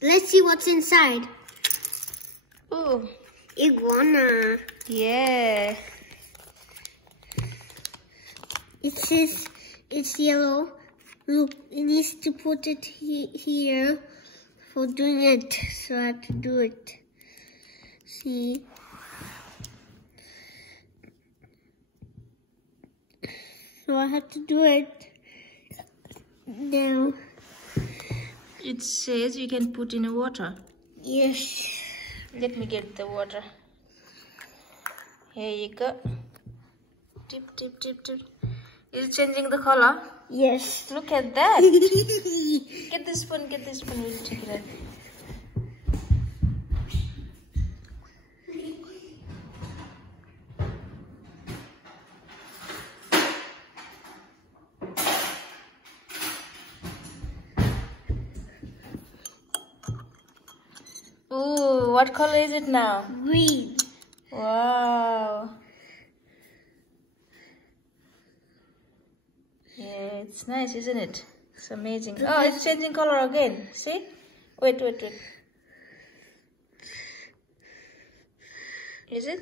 Let's see what's inside. Oh, Iguana. yeah. It says it's yellow. Look, it needs to put it here for doing it. So I have to do it. See? So I have to do it now. It says you can put in water. Yes. Let me get the water. Here you go. Dip, dip, dip, dip. Is it changing the color? Yes. Look at that. Get this spoon, get this spoon. We'll take it out. Ooh, what color is it now? Green. Wow. Yeah, it's nice, isn't it? It's amazing. Oh, it's changing color again. See? Wait, wait, wait. Is it?